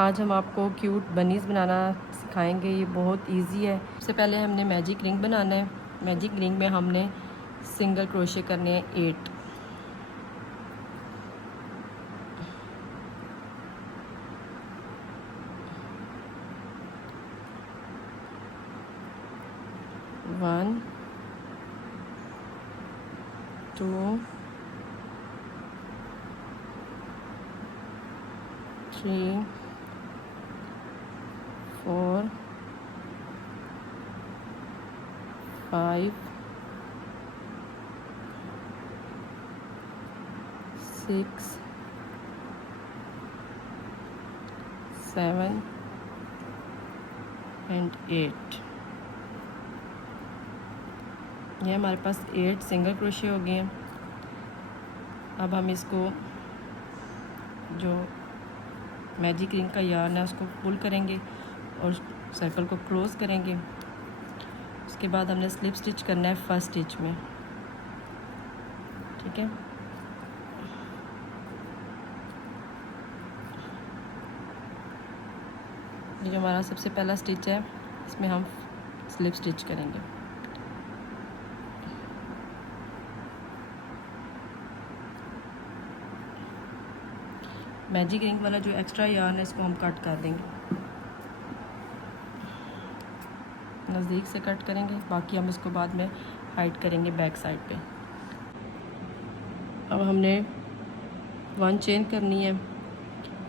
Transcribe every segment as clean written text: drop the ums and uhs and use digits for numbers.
आज हम आपको क्यूट बनीज़ बनाना सिखाएंगे। ये बहुत इजी है। सबसे पहले हमने मैजिक रिंग बनाना है। मैजिक रिंग में हमने सिंगल क्रोशे करने हैं 8। One, 2, 3, 4, 5, 6, 7 and 8। ये हमारे पास 8 सिंगल क्रोशे हो गए हैं। अब हम इसको जो मैजिक रिंग का यार्न है उसको पुल करेंगे और सर्कल को क्लोज करेंगे। उसके बाद हमने स्लिप स्टिच करना है फर्स्ट स्टिच में, ठीक है। ये जो हमारा सबसे पहला स्टिच है इसमें हम स्लिप स्टिच करेंगे। मैजिक रिंग वाला जो एक्स्ट्रा यार्न है इसको हम कट कर देंगे, नज़दीक से कट करेंगे। बाकी हम इसको बाद में हाइड करेंगे बैक साइड पे। अब हमने 1 चेन करनी है।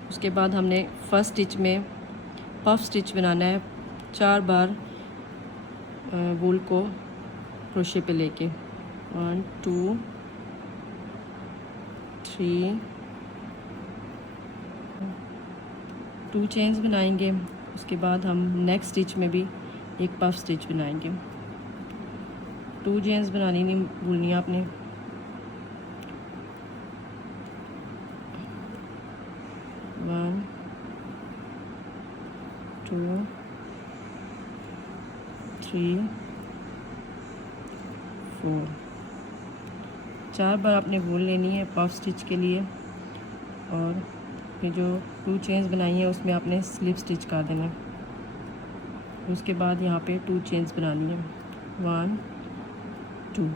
उसके बाद हमने फर्स्ट स्टिच में पफ स्टिच बनाना है 4 बार वूल को क्रोशे पे लेके। 1, 2, 3, 2 चेन्स बनाएंगे। उसके बाद हम नेक्स्ट स्टिच में भी एक पफ स्टिच बनाएंगे। 2 चेन्स बनानी नहीं भूलनी आपने। वन, 2, 3, 4। 4 बार आपने वूल लेनी है पफ स्टिच के लिए। और ये जो 2 चेन्स बनाई है उसमें आपने स्लिप स्टिच कर देना है। उसके बाद यहाँ पे 2 चेन्स बनानी है। 1, 2।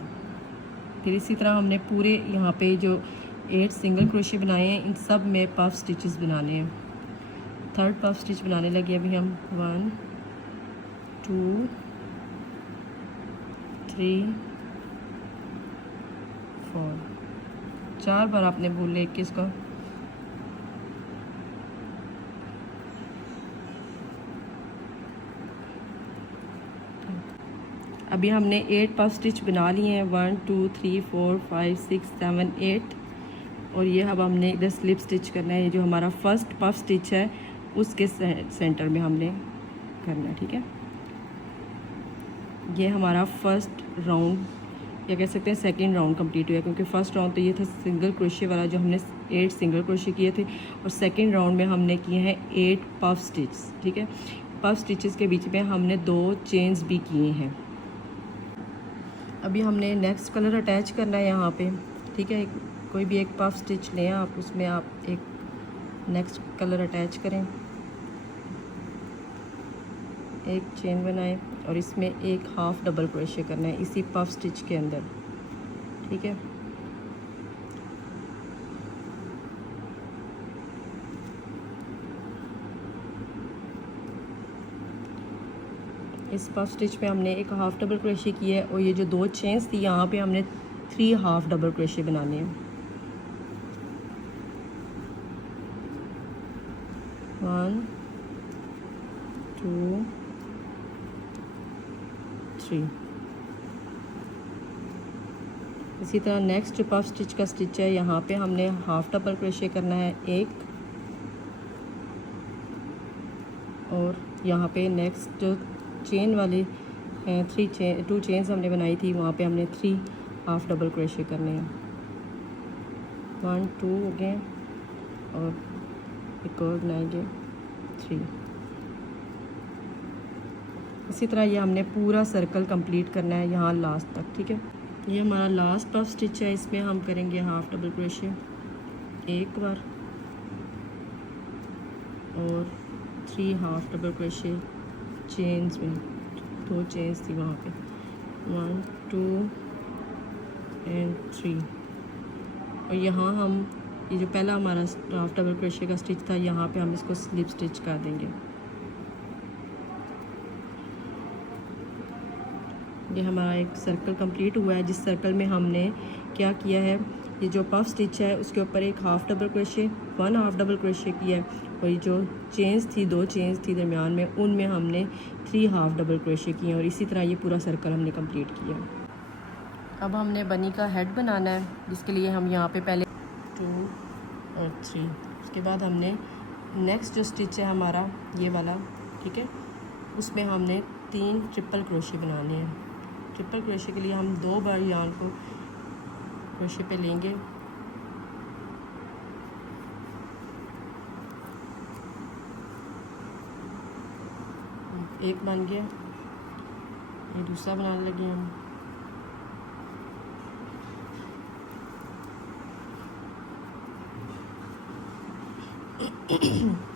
फिर इसी तरह हमने पूरे यहाँ पे जो 8 सिंगल क्रोशे बनाए हैं इन सब में पफ स्टिचेस बनाने हैं। थर्ड पफ स्टिच बनाने लगे अभी हम। 1, 2, 3, 4। 4 बार आपने वूल लेके इसको अभी हमने 8 पफ स्टिच बना लिए हैं। 1, 2, 3, 4, 5, 6, 7, 8। और ये अब हमने इधर स्लिप स्टिच करना है। ये जो हमारा फर्स्ट पफ स्टिच है उसके सेंटर में हमने करना है, ठीक है। ये हमारा फर्स्ट राउंड या कह सकते हैं सेकंड राउंड कंप्लीट हुआ, क्योंकि फर्स्ट राउंड तो ये था सिंगल क्रोशे वाला जो हमने 8 सिंगल क्रोशे किए थे, और सेकंड राउंड में हमने किए हैं 8 पफ स्टिच, ठीक है। पफ स्टिचेस के बीच में हमने 2 चेन्स भी किए हैं। अभी हमने नेक्स्ट कलर अटैच करना है यहाँ पे, ठीक है। कोई भी एक पफ स्टिच लें आप, उसमें आप एक नेक्स्ट कलर अटैच करें, एक चेन बनाएं और इसमें एक हाफ डबल क्रोशे करना है इसी पफ स्टिच के अंदर, ठीक है। इस पफ स्टिच पे हमने एक हाफ डबल क्रोशे किया है और ये जो 2 चेन्स थी यहाँ पे हमने 3 हाफ डबल क्रोशे बनाने हैं। 1, 2, 3। इसी तरह नेक्स्ट जो पफ स्टिच का स्टिच है यहाँ पे हमने हाफ डबल क्रोशे करना है एक, और यहाँ पे नेक्स्ट जो चेन वाली 2 चेन्स हमने बनाई थी वहाँ पे हमने 3 हाफ डबल क्रोशे करने हैं। 1, 2 हो गए और एक और बनाएंगे 3। इसी तरह ये हमने पूरा सर्कल कंप्लीट करना है यहाँ लास्ट तक, ठीक है। ये हमारा लास्ट पफ स्टिच है, इसमें हम करेंगे हाफ डबल क्रोशे एक बार और 3 हाफ डबल क्रोशे चेन्स में, 2 चेन्स थी वहाँ पे, 1 2 एंड 3। और यहाँ हम ये जो पहला हमारा हाफ डबल क्रोशे का स्टिच था, यहाँ पे हम इसको स्लिप स्टिच कर देंगे। ये हमारा एक सर्कल कंप्लीट हुआ है, जिस सर्कल में हमने क्या किया है, ये जो पफ स्टिच है उसके ऊपर एक half double crochet, 1 half double crochet किया है, और ये जो चेन्स थी, 2 चेन्स थी दरमियान में, उनमें हमने 3 हाफ डबल क्रोशे किए, और इसी तरह ये पूरा सर्कल हमने कंप्लीट किया। अब हमने बनी का हेड बनाना है, जिसके लिए हम यहाँ पे पहले 2 और 3, उसके बाद हमने नेक्स्ट जो स्टिच है हमारा ये वाला, ठीक है, उसमें हमने 3 ट्रिपल क्रोशे बनाने हैं। ट्रिपल क्रोशे के लिए हम 2 बार यार्न को क्रोशे पे लेंगे, एक बन गया, ये दूसरा बनाने लगे हम,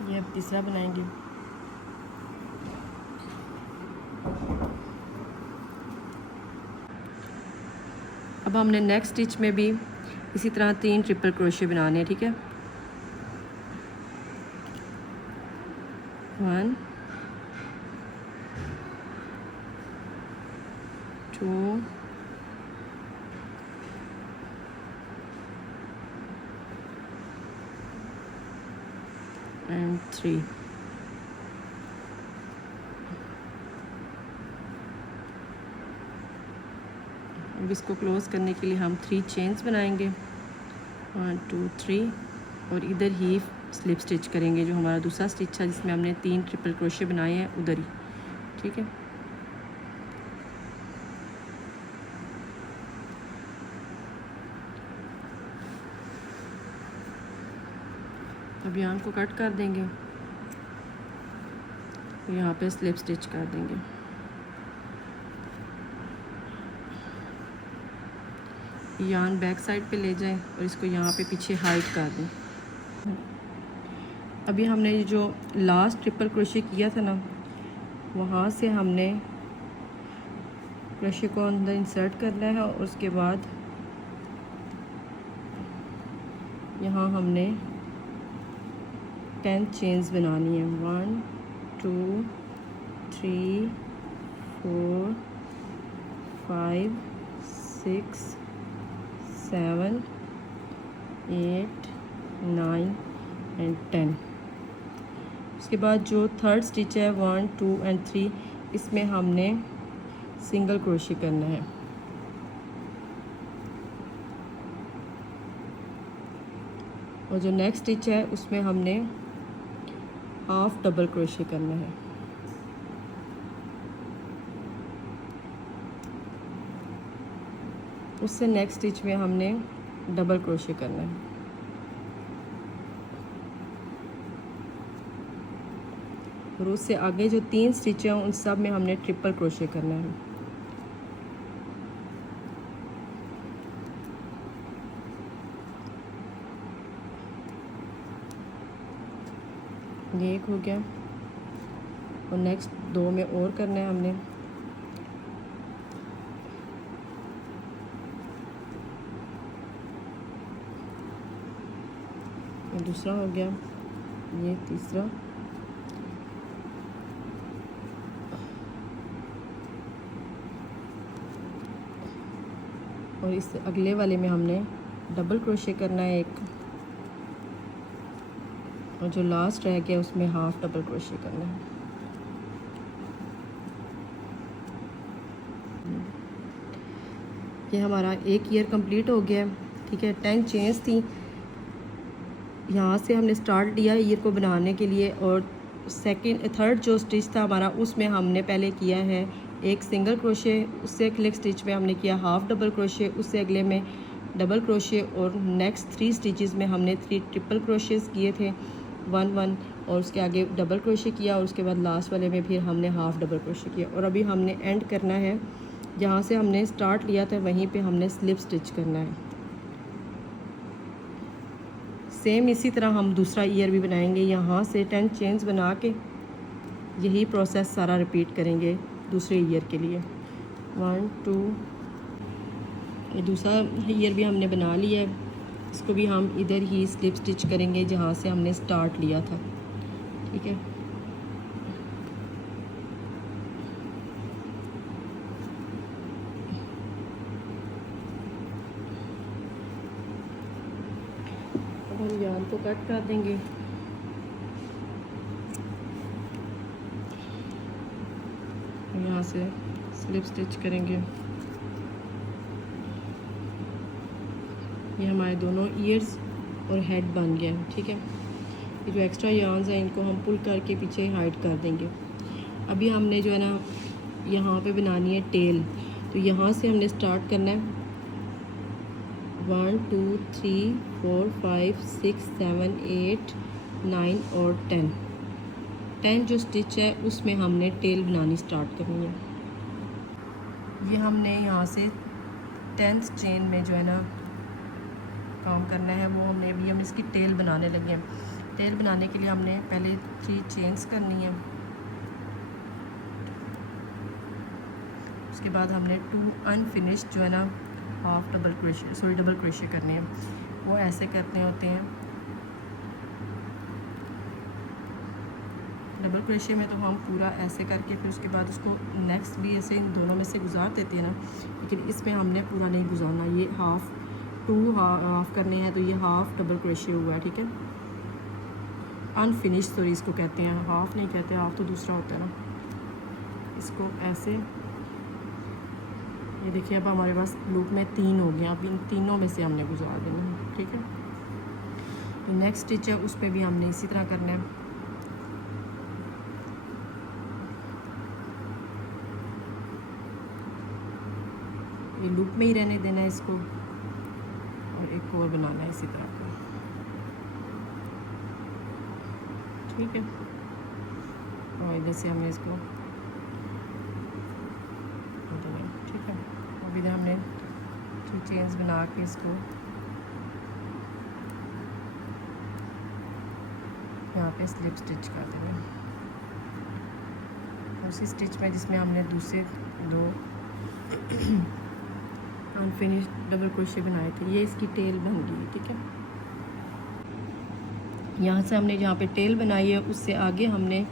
ये अब तीसरा बनाएंगे। अब हमने नेक्स्ट स्टिच में भी इसी तरह 3 ट्रिपल क्रोशे बनाने हैं, ठीक है, 1 2 एंड 3। अब इसको क्लोज करने के लिए हम 3 चेन्स बनाएंगे, 1 2 3, और इधर ही स्लिप स्टिच करेंगे, जो हमारा दूसरा स्टिच था जिसमें हमने 3 ट्रिपल क्रोशे बनाए हैं उधर ही, ठीक है। अब यहाँ को कट कर देंगे, यहाँ पे स्लिप स्टिच कर देंगे। यार्न बैक साइड पे ले जाएं और इसको यहाँ पे पीछे हाइड कर दें। अभी हमने ये जो लास्ट ट्रिपल क्रोशे किया था ना, वहाँ से हमने क्रोशे को अंदर इंसर्ट करना है, और उसके बाद यहाँ हमने 10 चेन्स बनानी है, 1 2 3 4 5 6 7 8 9 एंड 10। उसके बाद जो थर्ड स्टिच है 1 2 एंड 3, इसमें हमने सिंगल क्रोशे करना है, और जो नेक्स्ट स्टिच है उसमें हमने हाफ डबल क्रोशे करना है। उससे नेक्स्ट स्टिच में हमने डबल क्रोशे करना है, और उससे आगे जो 3 स्टिच हैं उन सब में हमने ट्रिपल क्रोशे करना है। ये एक हो गया, और नेक्स्ट 2 में और करना है हमने। ये दूसरा हो गया, ये तीसरा, और इस अगले वाले में हमने डबल क्रोशे करना है एक, और जो लास्ट रह गया उसमें हाफ डबल क्रोशे करना है। ये हमारा एक ईयर कंप्लीट हो गया, ठीक है। 10 चेन्स थी, यहाँ से हमने स्टार्ट किया ईयर को बनाने के लिए, और थर्ड जो स्टिच था हमारा उसमें हमने पहले किया है एक सिंगल क्रोशे, उससे अगले स्टिच में हमने किया हाफ डबल क्रोशे, उससे अगले में डबल क्रोशे, और नेक्स्ट 3 स्टिचेस में हमने 3 ट्रिपल क्रोशेस किए थे 1 1, और उसके आगे डबल क्रोशे किया, और उसके बाद लास्ट वाले में फिर हमने हाफ डबल क्रोशे किया। और अभी हमने एंड करना है, जहाँ से हमने स्टार्ट लिया था वहीं पे हमने स्लिप स्टिच करना है। सेम इसी तरह हम दूसरा ईयर भी बनाएंगे। यहाँ से 10 चेन्स बना के यही प्रोसेस सारा रिपीट करेंगे दूसरे ईयर के लिए। 1 2, ये दूसरा ईयर भी हमने बना लिया है। इसको भी हम इधर ही स्लिप स्टिच करेंगे जहाँ से हमने स्टार्ट लिया था, ठीक है। अब हम यार्न को कट कर देंगे। यहाँ से स्लिप स्टिच करेंगे। ये हमारे दोनों ईयर्स और हेड बन गया है, ठीक है। ये जो एक्स्ट्रा यार्न्स हैं इनको हम पुल करके पीछे हाइड कर देंगे। अभी हमने जो है ना यहाँ पे बनानी है टेल, तो यहाँ से हमने स्टार्ट करना है 1 2 3 4 5 6 7 8 9 और 10 जो स्टिच है उसमें हमने टेल बनानी स्टार्ट करनी है। ये हमने यहाँ से 10th चेन में जो है ना काम करना है, वो हमने अभी हम इसकी टेल बनाने लगे हैं। टेल बनाने के लिए हमने पहले 3 चेन्स करनी है, उसके बाद हमने 2 अनफिनिश्ड जो है ना हाफ डबल क्रोशे करने हैं। वो ऐसे करने होते हैं। डबल क्रोशे में तो हम पूरा ऐसे करके फिर उसके बाद उसको नेक्स्ट भी ऐसे इन दोनों में से गुजार देते हैं ना, लेकिन इसमें हमने पूरा नहीं गुजारना। ये हाफ करने हैं, तो ये हाफ डबल क्रोशे हुआ है, ठीक है। अनफिनिश सॉरी इसको कहते हैं, हाफ नहीं कहते, हाफ तो दूसरा होता है ना। इसको ऐसे, ये देखिए अब हमारे पास लूप में 3 हो गया। अब इन तीनों में से हमने गुजार देना है, ठीक है। तो नेक्स्ट स्टिच है उस पर भी हमने इसी तरह करना है। ये लूप में ही रहने देना है इसको, और एक और बनाना है इसी तरह का, ठीक है। और इधर से हमने इसको, ठीक है। अब इधर हमने 2 चेन्स बना के इसको यहाँ पे स्लिप स्टिच कर देंगे। उसी स्टिच में जिसमें हमने दूसरे 2 अनफिनिश्ड डबल क्रोशे बनाए थे, ये इसकी टेल बन गई, ठीक है। यहाँ से हमने जहाँ पे टेल बनाई है उससे आगे हमने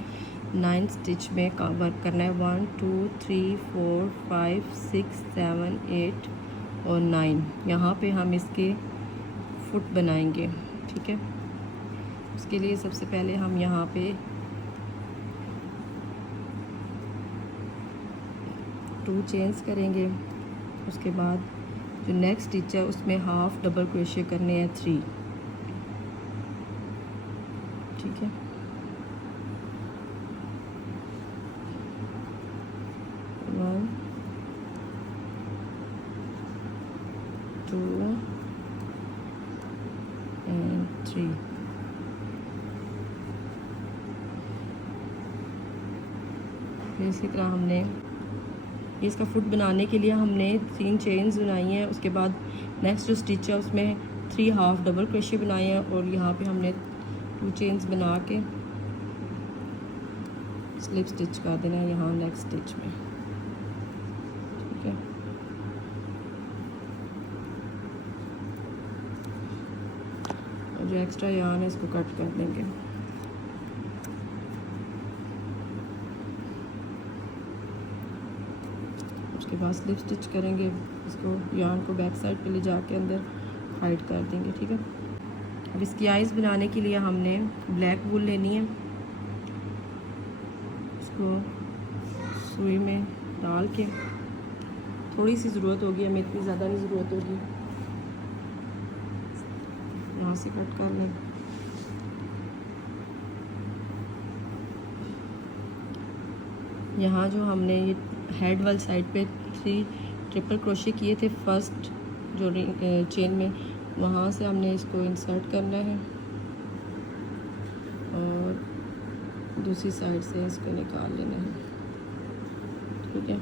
9 स्टिच में का वर्क करना है। 1 2 3 4 5 6 7 8 और 9। यहाँ पे हम इसके फुट बनाएंगे, ठीक है। उसके लिए सबसे पहले हम यहाँ पे 2 चेन्स करेंगे। उसके बाद जो नेक्स्ट स्टिच है उसमें हाफ डबल क्रोशे करने हैं 3, ठीक है। One 2 and 3। फिर इसी तरह हमने इसका फुट बनाने के लिए हमने 3 चेन्स बनाई हैं। उसके बाद नेक्स्ट जो स्टिच है उसमें 3 हाफ डबल क्रोशे बनाए हैं, और यहाँ पे हमने 2 चेन्स बना के स्लिप स्टिच कर देना है यहाँ नेक्स्ट स्टिच में, ठीक है। और जो एक्स्ट्रा यार्न है इसको कट कर देंगे। उसके बाद स्लिप स्टिच करेंगे, इसको यार्न को बैक साइड पे ले जाके अंदर हाइड कर देंगे, ठीक है। अब इसकी आइज़ बनाने के लिए हमने ब्लैक वूल लेनी है, इसको सुई में डाल के थोड़ी सी ज़रूरत होगी, हमें इतनी ज़्यादा नहीं ज़रूरत होगी। यहाँ से कट कर लें। यहाँ जो हमने ये हेड वाली साइड पे 3 ट्रिपल क्रोशे किए थे फर्स्ट जो चेन में, वहाँ से हमने इसको इंसर्ट करना है और दूसरी साइड से इसको निकाल लेना है, ठीक है।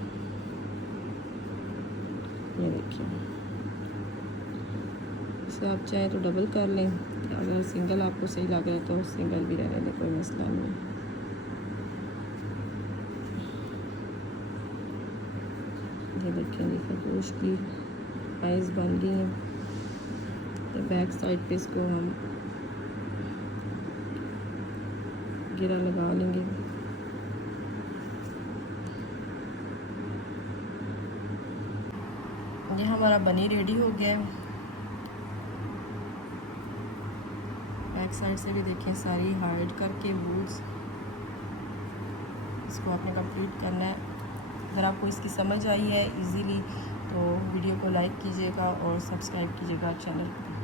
ये देखिए, इसे आप चाहें तो डबल कर लें, अगर सिंगल आपको सही लग रहा है तो सिंगल भी रहने दें, कोई मसला नहीं है। ये देखें जी खरगोश की आइज़ बन गई हैं। तो बैक साइड पे इसको हम गिरा लगा लेंगे। ये हमारा बनी रेडी हो गया है। बैक साइड से भी देखें सारी हाइड करके वूल्स इसको आपने कंप्लीट करना है। अगर आपको इसकी समझ आई है इजीली तो वीडियो को लाइक कीजिएगा और सब्सक्राइब कीजिएगा चैनल को।